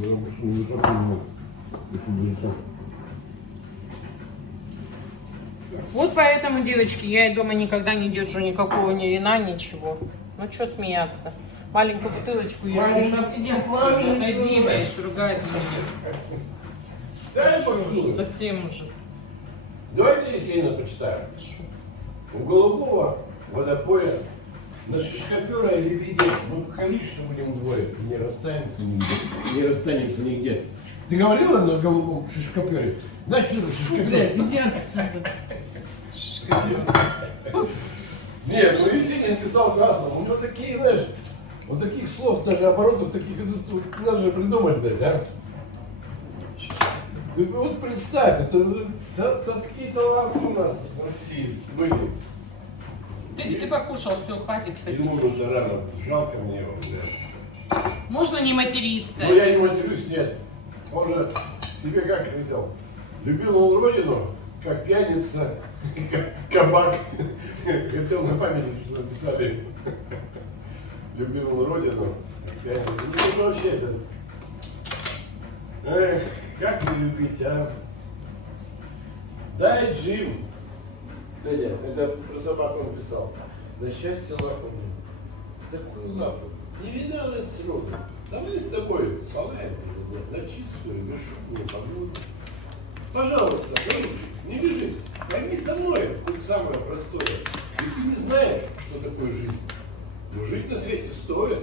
Потому что не так не мог. Это не так. Вот поэтому, девочки, я и дома никогда не держу никакого ни вина, ничего. Ну что смеяться? Маленькую бутылочку я отойди, боишь, ругать меня. Да, Совсем уже. давайте Есенина почитаем. У голубого водопоя на шишкопера или виде, ну по количеству будем двое, и не расстанемся нигде. Не расстанемся нигде. Ты говорила на голубом шишкопере? Знаешь, что это шишкопер? Иди отсюда. Нет, ну Есенин писал красно. У него такие, знаешь, вот таких слов, даже оборотов, таких, надо же придумать, да? Ты вот представь, это какие таланты у нас в России были. Ты покушал, все, хватит. Ему уже рано, жалко мне его уже. Можно не материться? Но я не матерюсь, нет. Он же, тебе как видел, любил он родину, как пьяница, как кабак. Хотел на памятник, что написали. Любил он родину, как пьяница. Ну это вообще это. Эх, как не любить, а? Дай Джим. Дядя, это про собаку написал. На счастье лапу мне. Такую лапу. Не видал я срока. Давай с тобой полаем на чистую, бесшумную погоду. Пожалуйста, не бежись. Пойми со мной, хоть самое простое. Ведь ты не знаешь, что такое жизнь. Но жить на свете стоит.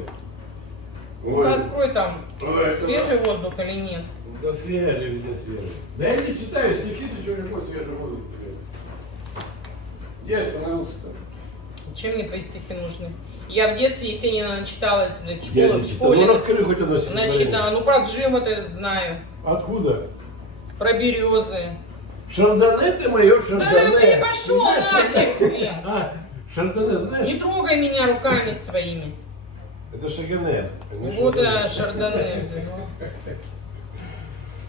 Ну-ка открой там, Ой, свежий воздух или нет. Да свежий, везде свежий. Да я не читаю стихи, ты что, какой свежий воздух тебе? Где я остановился-то? Чем мне твои стихи нужны? Я в детстве Есенина начиталась, Где в ты читал? школе. Ну раскрой хоть одно стихотворение. Начитала. Ну про Джим это знаю. Откуда? Про березы. Шардоне ты мое, Да шардоне. ты пошел Знаешь, нафиг ты. А, шардоне знаешь? Не трогай меня руками своими. Это шагоне. Вот шардоне.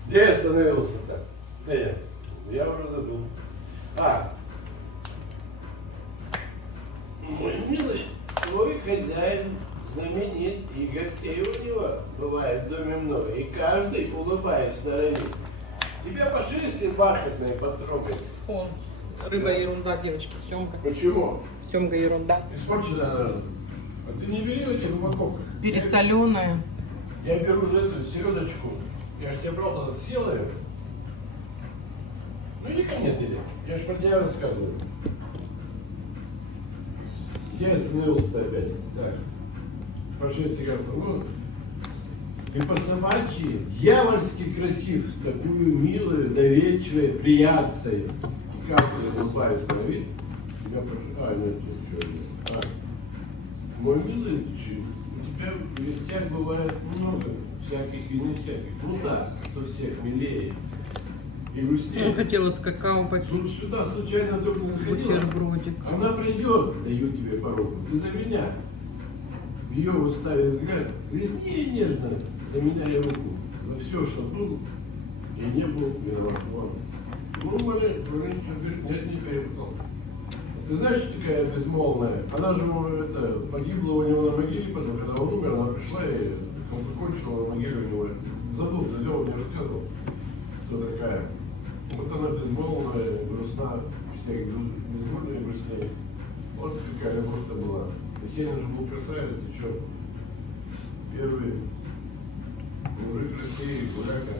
Где я остановился-то? Где я? Я уже забыл. Мой милый, твой хозяин знаменит, и гостей у него бывает в доме много, и каждый, улыбаясь, норовит тебя по шерсти бархатной потрогать. О, рыба ерунда, девочки, семга. Почему? Семга ерунда. Испорченная, наверное. А ты не бери в этих упаковках. Пересоленая. Я беру середочку. Я же тебе брал тогда, съела ее. Ну иди ко мне, Теля. Я же про тебя рассказываю. Я остановился-то опять. Так. Прошу я тебя. Ну, ты по собачьи дьявольски красив, с такую милую, доверчивой, приятной. И как ты улыбаешься на вид? Тебя прошу. Нет, тут еще есть. Мой милый, у тебя в гостях бывает много всяких и не всяких. Ну да, кто всех милее и грустнее. Я хотела с какао попить. Сюда случайно вдруг не заходила. Бутербродик. Она придет, даю тебе порогу. Ты за меня. В ее уставе взгляд. Листни ей нежно, за меня и руку. За все, что был и не был виноват. Вон. Ну, Валя, что говорит, нет, не перепутал. Ты знаешь, что такая безмолвная? Она же погибла у него на могиле, потом, когда он умер, она пришла и он покончила на могиле у него. Забыл, за Лёва не рассказывал, кто такая. Вот она безмолвная, грустна, все безмолвные грустнее. Вот какая любовь-то была. Есенин же был красавец, и что? Первый мужик России, курака.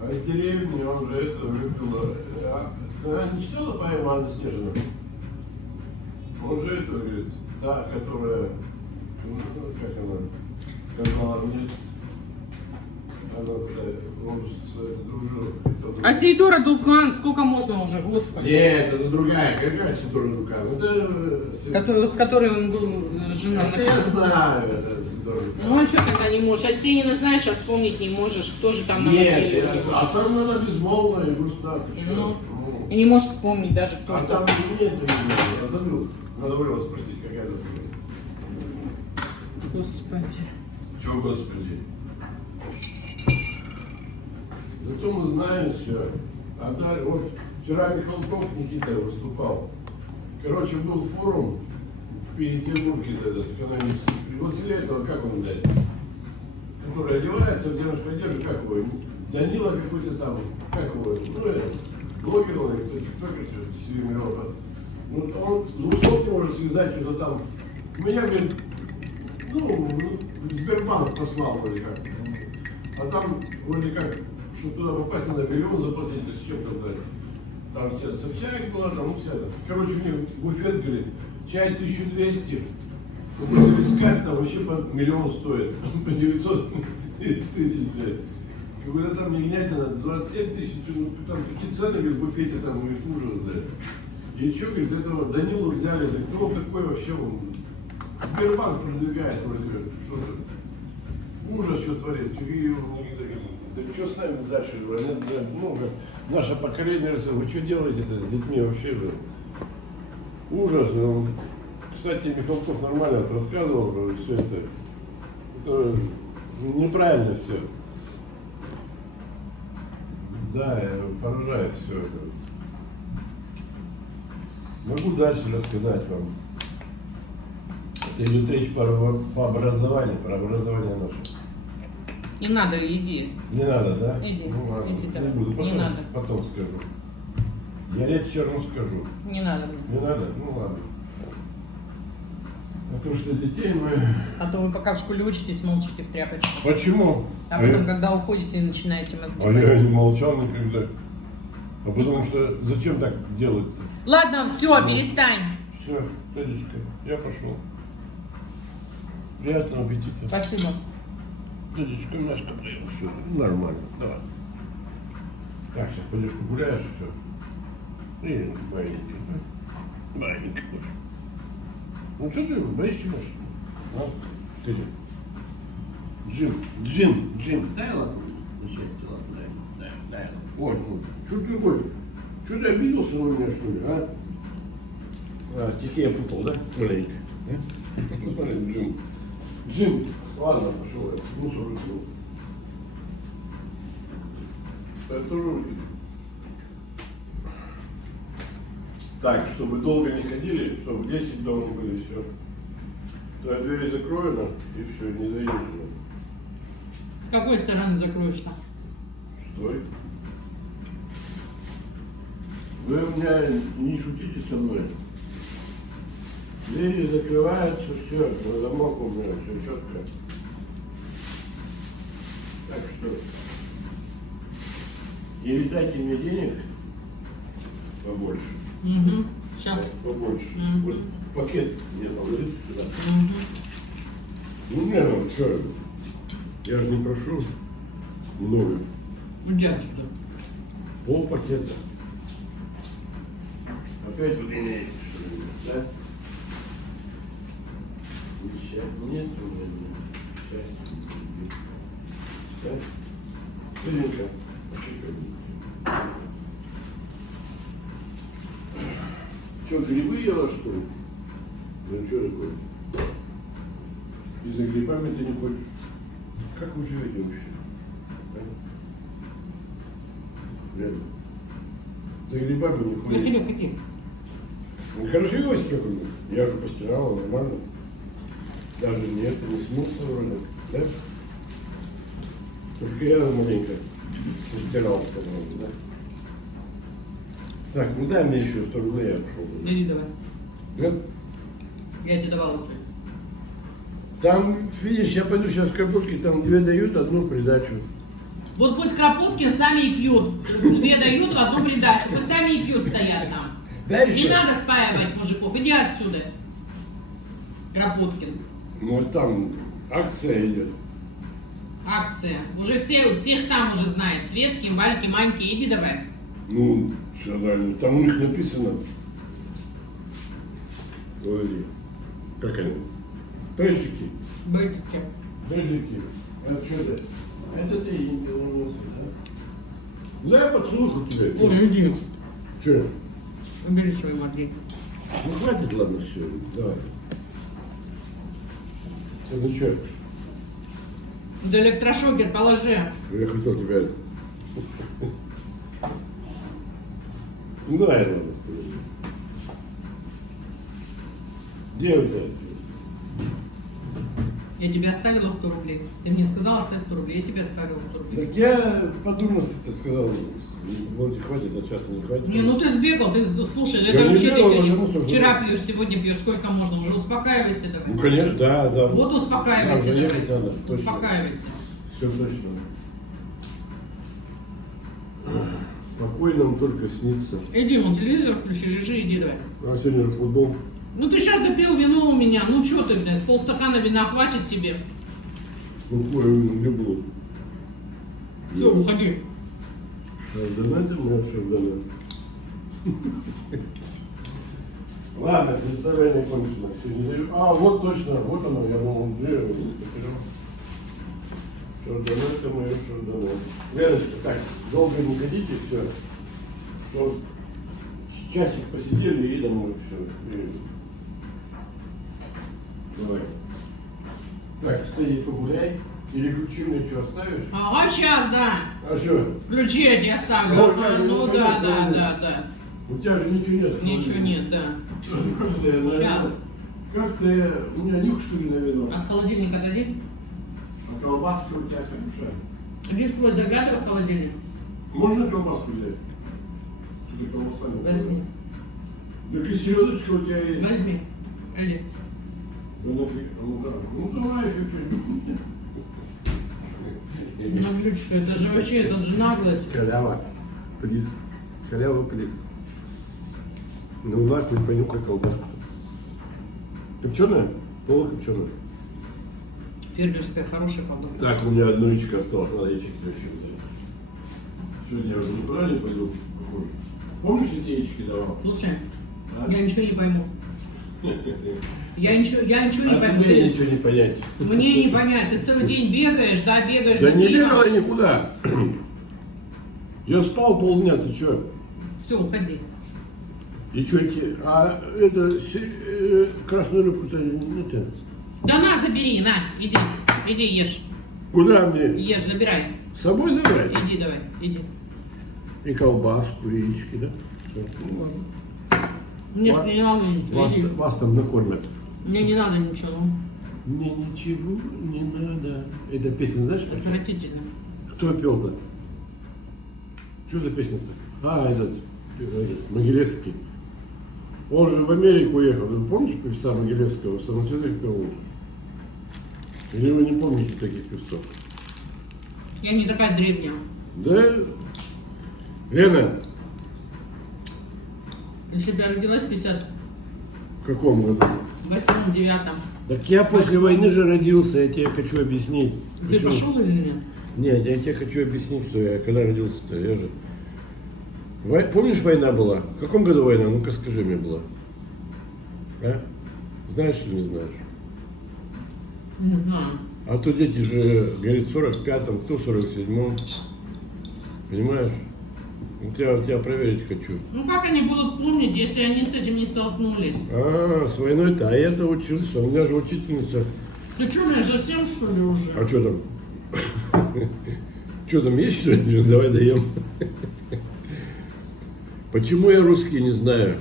А из деревни он же это любил. Она не читала поэму Анны Снежина? Он же это говорит, та, которая, ну, как она, нет, он дружил, хотел... А Сидора Дулкан, сколько можно уже, господи? Нет, это другая, какая Сидора Дулкан? Это... С которой он был женат. Это я знаю, это Сидора Дулкан. Ну а что тогда не можешь? А Сенина знаешь, а вспомнить не можешь, кто же там на могиле? Нет, а там она безмолвная и грустна, ты что? Ну, и не можешь вспомнить даже кто А это. там нет, я забыл. Надо было спросить, какая это была. Господи. Чего, Господи? Зато мы знаем все. Вот вчера Михалков Никита выступал. Короче, был форум в Петербурге, этот экономический. Пригласили этого, как он, блядь? который одевается в девушку одежду, как его, Данила какой-то там, как его, ну, блогер, он, кто тиктокер, Северный. Ну, он с 200 может связать что-то там. Меня, говорит, ну, Сбербанк послал вроде как. А там вроде как, чтобы туда попасть, надо миллион заплатить, с чем-то, блядь. Там вся Собчак была, там ну, вся. Короче, у них буфет, говорит, чай 1200. Чтобы искать, там вообще по миллион стоит. По 900 тысяч, блядь. Какой-то там ягнятина 27 тысяч, ну, там какие цены, говорит, в буфете, там, говорит, ужас, блядь. И что, говорит, этого Данилу взяли, говорит, кто он такой вообще, он Сбербанк продвигает, вроде, что-то. Ужас, что творит. И да что с нами дальше? Ну, наше поколение, вы что делаете-то с детьми вообще? Ужас. Ну, кстати, Михалков нормально вот рассказывал, все это неправильно все. Да, поражает все это. Могу дальше рассказать вам. Это идет речь по образованию, про образование наше. Не надо, иди. Не надо, да? Иди, ну, ладно, иди, давай. не буду. Потом, Не надо. Потом скажу. Я речь все равно скажу. Не надо мне. Не надо? Ну ладно. Потому что детей мы... А то вы пока в школе учитесь, молчите в тряпочку. Почему? А потом, когда уходите, начинаете мозги. А я не молчал никогда. А потому что зачем так делать-то? Ладно, все, перестань. Все, Тадечка, я пошел. Приятного аппетита. Спасибо. Дядечка, Машка, все, нормально, давай. Так, сейчас пойдешь погуляешь, все. И маленький, да? Маленький тоже. Ну что ты, боишься, Маша? А? Ты Джим, дай ладно. Зачем ты ладно, дай. Ой, ну, что ты такой? Что ты обиделся на меня, что ли, а? Стихи я путал, да? Маленько. Да? Смотри, Джим, ладно, пошел я, мусор выкинул. Это тоже выкинул. Так, чтобы долго не ходили, чтобы 10 дома были, все. То я двери закрою, и все, не заедешь. С какой стороны закроешь-то? Стой. Вы у меня не шутите со мной. Двери закрываются, все, на замок у меня, все четко. Так что, или дайте мне денег побольше. Угу. Сейчас. Побольше. Мгм. Вот в пакет мне положите сюда. Угу. Ну, не, ну, что, я же не прошу много. Иди отсюда. Пол пакета. Опять вы думаете, что ли, да? Ничего нет у меня. Счастья. Да? Сыренько. Что, грибы ела, что ли? Ну, что такое? И за грибами ты не ходишь? Как вы живете вообще? Реально. За грибами не ходишь? Василек, иди. Ну, хорошо, Василек, я же постирал, нормально. Даже нет, не смылся вроде, да? Только я маленько постирал, сказал, да? Так, ну дай мне еще 100 рублей, я пошел. Иди давай. Да? Я тебе давала уже. Там, видишь, я пойду сейчас в Кропоткин, там 2 дают, одну придачу. Вот пусть Кропоткин сами и пьют. 2 дают, одну придачу. Пусть сами и пьют стоят там. Дай Не еще. надо спаивать мужиков. Иди отсюда. Кропоткин. Ну, вот там акция идет. Акция. Уже все, у всех там уже знает. Светки, Вальки, Маньки. Иди давай. Ну, все нормально. Там у них написано. Говори. Как они? Пэджики. Бытики. Пэджики. А что это? Это ты не вернулся, да? Дай подслуху тебя. Ой, иди. Че? Убери свои мозги. Ну хватит, ладно, все. Давай. Это что? Да электрошокер положи. Я хотел тебя... Ну давай, ладно. Где у тебя? Я тебе оставила 100 рублей. Ты мне сказала, оставь 100 рублей. Я тебе оставила 100 рублей. Так я подумал, что ты сказал, вроде хватит, а часто не хватит. Не, ну ты сбегал, ты слушай, Я это не вообще ты бегал, сегодня потому что вчера пьешь, сегодня пьешь, сколько можно? Уже успокаивайся давай. Ну, конечно, да, да. Вот успокаивайся Да, заехать давай. надо, точно. Успокаивайся. Все точно. Покой нам только снится. Иди, вон телевизор включи, лежи, иди давай. А сегодня футбол. Ну ты сейчас допил вино у меня, ну что ты, блядь, полстакана вина хватит тебе? Ну, люблю. Все, уходи. Донаты мы вообще донаты. Ладно, представление кончено. Все, не даю. А, вот точно, вот оно, я думал, где потерял. Шардонаты мое, шардонаты. Леночка, так, долго не ходите, все. Что, часик посидели и домой, все. Давай. Так, ты погуляй. Или ключи мне что, оставишь? Ага, сейчас, да. А что? Ключи я тебе оставлю. Ну, Ага, ну, ну ничего да, нет, да, ну, да, да. У тебя же ничего нет. Ничего нет, да. Как ты, наверное, как ты, у меня нюх что ли на вино? От холодильника дадим? А колбаска у тебя хорошая. Иди свой заглядывай в холодильник. Можно колбаску взять? Что-то колбаса не Возьми. Так и селедочка у тебя есть. Возьми. Иди. Ну, да. Ну давай еще что-нибудь. Наглючка, это же вообще, это же наглость. Халява. Плиз. Халява, плиз. Ну, наш не понюхай колбаску. Копченая? Полукопченая. Фермерская хорошая колбаса. Так, у меня одна яичко осталось, надо яички вообще взять. Сегодня я уже никуда не пойду, похоже. Помнишь, эти яички давал? Слушай, А? я ничего не пойму. Я ничего не А пойму. тебе Ты- ничего не понять. Мне не понять, ты целый день бегаешь, да, бегаешь Да за не пивом. бегал я никуда. Я спал полдня, ты что? Все, уходи. И что, а это красную рыбку-то это, Да на, забери, на, иди, иди ешь. куда мне? Ешь, забирай. С собой забрать? Иди давай, иди. И колбаску, и яички, да? Всё, ну ладно. Мне Ва- не надо ничего, Вас, иди. вас там накормят. Мне не надо ничего. Мне ничего не надо. Это песня, знаешь, какая? Отвратительно. Кто пел-то? Что за песня-то? А, этот Могилевский. Он же в Америку уехал. Ты помнишь певца Могилевского? Самоцветных певцов? Или вы не помните таких певцов? Я не такая древняя. Да? Лена, Если бы я родилась в в каком году? 58-9. Так я после войны же родился, я тебе хочу объяснить. Ты Почему? пошел или нет? Нет, я тебе хочу объяснить, что я когда родился-то, я же... Помнишь, война была? В каком году война? Ну-ка скажи мне была. А? Знаешь или не знаешь? Не знаю. А то дети же, говорит, в 45-м, кто в 47-м. Понимаешь? Я проверить хочу. Ну как они будут помнить, если они с этим не столкнулись? А, с войной-то, а я-то учился. У меня же учительница. Ты что, блядь, совсем что ли уже? А что там? Что там есть что-нибудь? Давай даем. Почему я русский не знаю?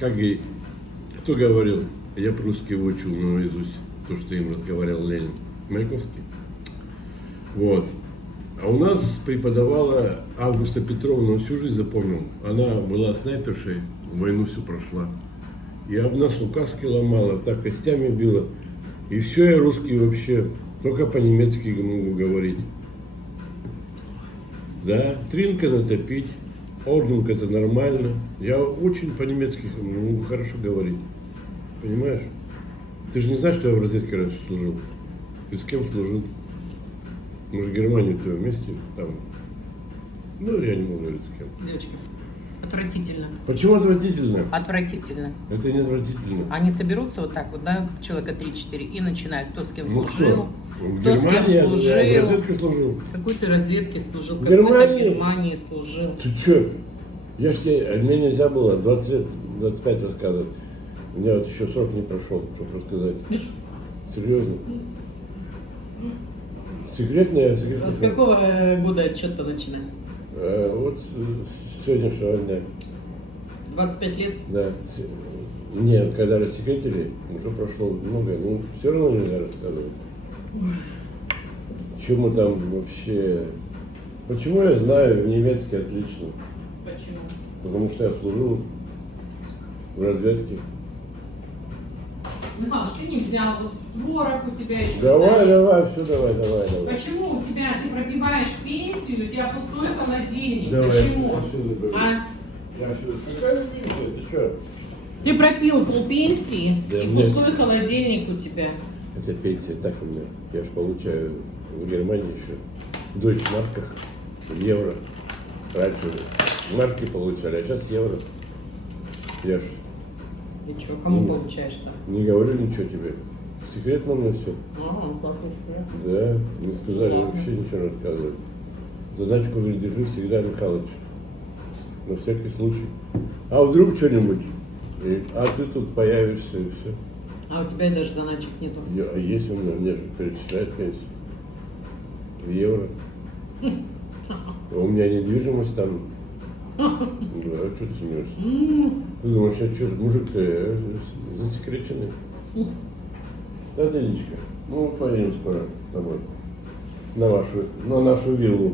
Как и кто говорил? Я русский выучил наизусть. То, что им разговаривал Ленин. Маяковский. Вот. А у нас преподавала Августа Петровна, он всю жизнь запомнил. Она была снайпершей, войну всю прошла. И об нас указки ломала, так костями била. И все, я русский вообще, только по-немецки могу говорить. Да, тринка натопить, орденка это нормально. Я очень по-немецки могу хорошо говорить. Понимаешь? Ты же не знаешь, что я в разведке раньше служил. Ты с кем служил? Мы же в Германии-то вместе там. Ну, я не могу говорить с кем. Девочки, отвратительно. Почему отвратительно? Отвратительно. Это не отвратительно. Они соберутся вот так вот, да, человека 3-4, и начинают, кто с кем Ну служил, что? В кто с Германии кем я в служил. разведке служил. В какой ты разведке служил, В какой-то Германии? в Германии служил. Ты че? Я ж тебе, мне нельзя было 20 лет, 25 рассказывать. У меня вот еще срок не прошел, чтобы рассказать. Серьезно. Секретная. А с какого года отчет-то начинаем? Вот с сегодняшнего дня. 25 лет? Да. Нет, когда рассекретили, уже прошло много, ну все равно нельзя рассказывать. Чему там вообще... Почему я знаю немецкий отлично? Почему? Потому что я служил в разведке. Михалыч, ты не взял, вот творог у тебя еще Давай, стоит. давай, все, давай. Почему у тебя, ты пропиваешь пенсию, у тебя пустой холодильник? Давай, Почему? я сюда заберу. А? Я сюда. Какая пенсия? Ты что? Ты пропил полпенсии, Да и нет. пустой холодильник у тебя. Хотя пенсия так у меня. Я же получаю в Германии еще в дойчмарках, в евро. Раньше марки получали, а сейчас евро. Я ж И что, кому Ну. получаешь-то? не говорю ничего тебе. Секретно у меня все. Ага, так и что? Да, не сказали Ладно. вообще ничего рассказывать. Задачку говорит, держи всегда, Михалыч. На всякий случай. А вдруг что-нибудь? А ты тут появишься и все. А у тебя даже заначек нету. А есть у меня, мне же перечисляют пенсию. В евро. А у меня недвижимость там. Да, а что ты смеешься? Ты думаешь, я что, мужик-то засекреченный? Да, Танечка, ну поедем скоро с тобой. На нашу виллу.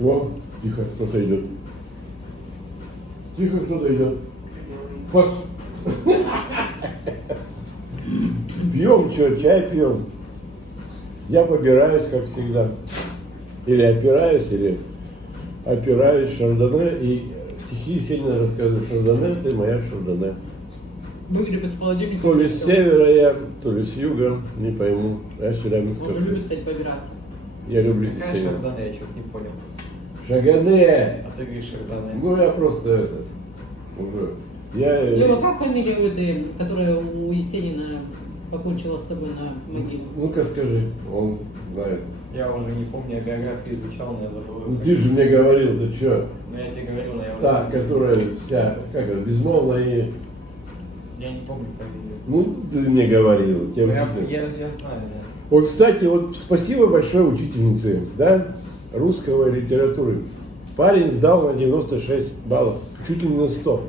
О, тихо, кто-то идет. Тихо, кто-то идет. Пас. Пьем, что, чай пьем. Я побираюсь, как всегда. Или опираюсь, или опираюсь Шардоне. И стихи Есенина рассказываю. Шардоне, ты моя Шардоне. Выгреб из холодильника. То ли с севера я, то ли с юга, не пойму. Я вчера не Он же скажу. любит, кстати, побираться. Я люблю Какая север. Шардоне, я что-то не понял. Шагане! А ты говоришь Шардоне. Ну, я просто это. Уже. Я... Лева, как фамилия у этой, которая у Есенина покончила с собой на могиле? Ну-ка скажи, он знает. Я уже не помню, я биографию изучал, но я забыл. Ну, ты же мне говорил, ты что? Ну я тебе говорил, но я уже... Та, которая вся, как это, безмолвная и... Я не помню фамилию. Ну, ты мне говорил, тем Ну, я учителем. знаю, да. Вот, кстати, вот спасибо большое учительнице, да, русского литературы. Парень сдал на 96 баллов, чуть ли не на 100.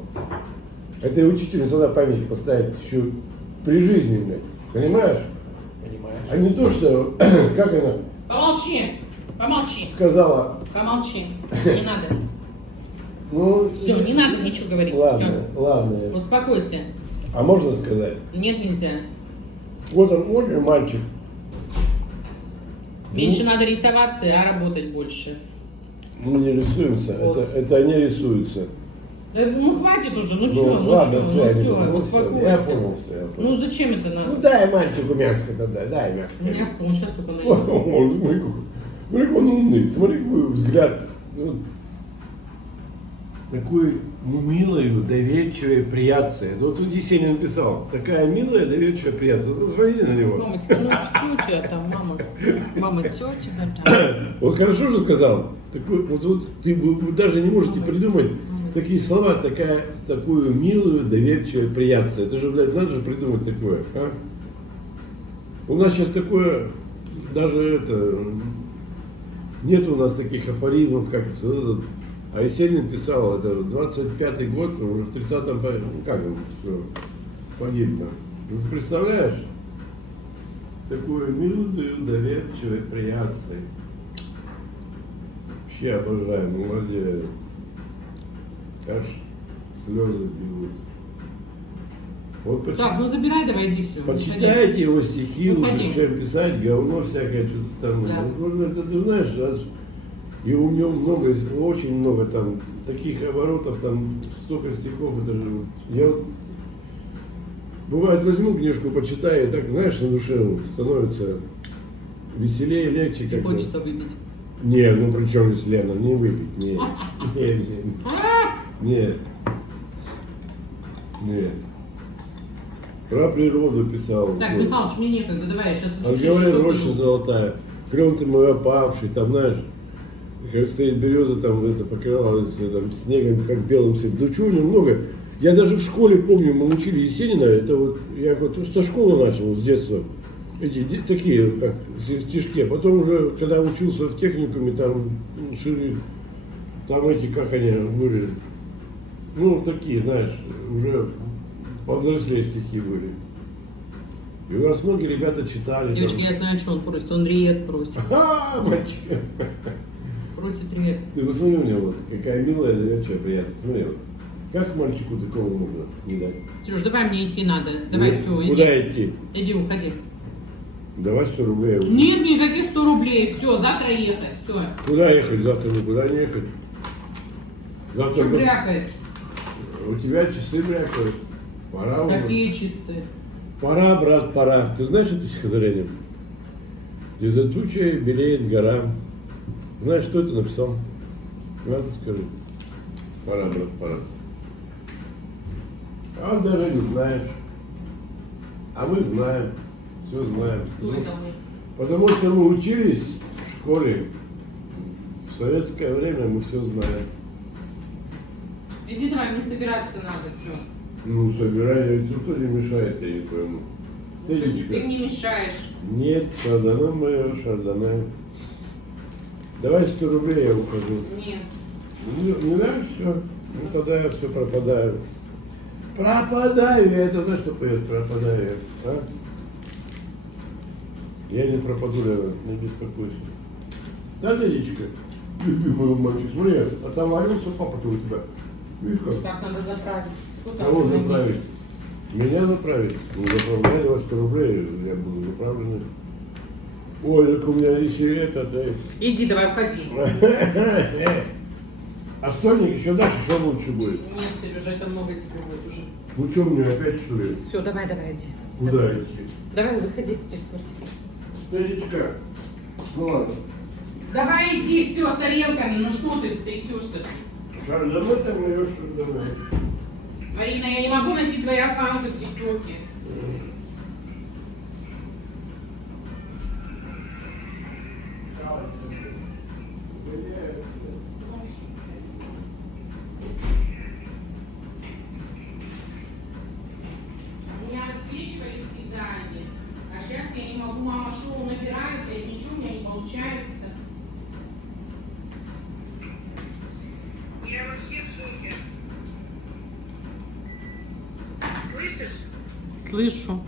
Этой учительнице надо память поставить еще при жизни, блядь. Понимаешь? Понимаешь? А не то, что, как она Помолчи! Помолчи! сказала, Помолчи! Не надо. ну... Все, не надо ничего говорить. Ладно, Все. ладно. Успокойся. А можно сказать? Нет, нельзя. Вот он, мальчик. Меньше надо рисоваться, а работать больше. Мы не рисуемся, Вот. это они рисуются. Ну хватит уже, ну Ну, что, ладно, ну все, все, я успокойся. понял все, я понял. Ну зачем это надо? Ну дай мальчику мяско тогда, дай мяско. Мяско, он сейчас только О, найдет. смотри, как он умный, смотри, какой взгляд. Вот. Такой милой, доверчивой приятной. Вот тут Есенин писал, такая милая, доверчивая приятная. Посмотри на него. Мама, тебе, ну тетя там, мама, тетя там. Вот хорошо же сказал. Такой, вот ты вы даже не можете придумать такие слова, такую милую, доверчивую, приятную. Это же, блядь, надо же придумать такое. А? У нас сейчас такое, даже это, нет у нас таких афоризмов, как это. А Есенин писал, это 25-й год, уже в 30-м, ну как он погиб. Ну, ты представляешь? Такую милую, доверчивую, приятную. Вообще обожаю, молодец. Аж слезы бегут. Вот Так, ну забирай, давай, иди все. почитайте его стихи, Уходи. лучше, чем писать, говно всякое, что-то там. Да. Ну, это, ты знаешь, и у него много, очень много там таких оборотов, там столько стихов, это же, я вот, бывает, возьму книжку, почитаю, и так, знаешь, на душе становится веселее, легче. И как-то. хочется выпить. Не, ну при чем здесь Лена, не выпить, нет, нет, нет. Про природу писал. Так, вот. Михалыч, мне некогда, давай, я сейчас А говорят, роща золотая, клен ты мой опавший, там, знаешь, как стоит береза, там, это покрывалось там, снегом, как белым цветом. Да чего немного. Я даже в школе помню, мы учили Есенина, это вот, я вот со школы начал, с детства. Эти такие, как стишки. Потом уже, когда учился в техникуме, там, шире, там эти, как они были, ну, такие, знаешь, уже повзрослее стихи были. И у вас многие ребята читали. Девочки, я знаю, что он просит. Он риет просит. Ха, мальчик. Просит риет. Ты посмотри у него, вот, какая милая, доверчивая, приятная. Смотри, вот. Как мальчику такого можно не дать? Сереж, давай, мне идти надо. Давай, все, иди. Куда идти? Иди, уходи. Давай 100 рублей. Нет, никаких 100 рублей. Все, завтра ехать. Все. Куда ехать? Завтра никуда не ехать. Завтра Что брякает? у тебя часы брякают. Пора уже. Какие часы? Пора, брат, пора. Ты знаешь это стихотворение? Из тучи белеет гора. Знаешь, что это написал? Ладно, скажи. Пора, брат, пора. А он даже не знаешь. А мы знаем. Все знаем. Кто это мы? Потому что мы учились в школе. В советское время мы все знаем. Иди давай, мне собираться надо, все. Ну, собирай, никто не мешает, я не пойму. Телечка. Ты мне мешаешь. Нет, шардоне мое, шардоне. Давай 100 рублей, я ухожу. Нет. Не нравится все? Ну, тогда я все пропадаю. Пропадаю, я это знаешь, что поет? Пропадаю, а? Я не пропаду, Лера, не беспокойся. Да, Телечка? Любимый мальчик, смотри, отоварился папа-то у тебя. Видишь как? Так надо заправить. Сколько Кого оценить? заправить? Меня заправить? Ну, заправляли вас 100 рублей, я буду заправленный. Ой, так у меня здесь и это, да. Иди, давай, уходи. А стольник еще дашь, еще лучше будет. Нет, Сережа, это много тебе будет уже. Ну что мне опять, что ли? Все, давай, иди. Куда идти? Давай, выходи из квартиры. Старичка. Ну ладно. Давай иди, все, с тарелками. Ну что ты трясешься? Шардоне там моё шардоне. Марина, я не могу найти твои аккаунты в ТикТоке. У меня встреча и свидание. А сейчас я не могу, мама шоу набирает, и ничего у меня не получается. Я вообще в шоке. Слышишь? Слышу.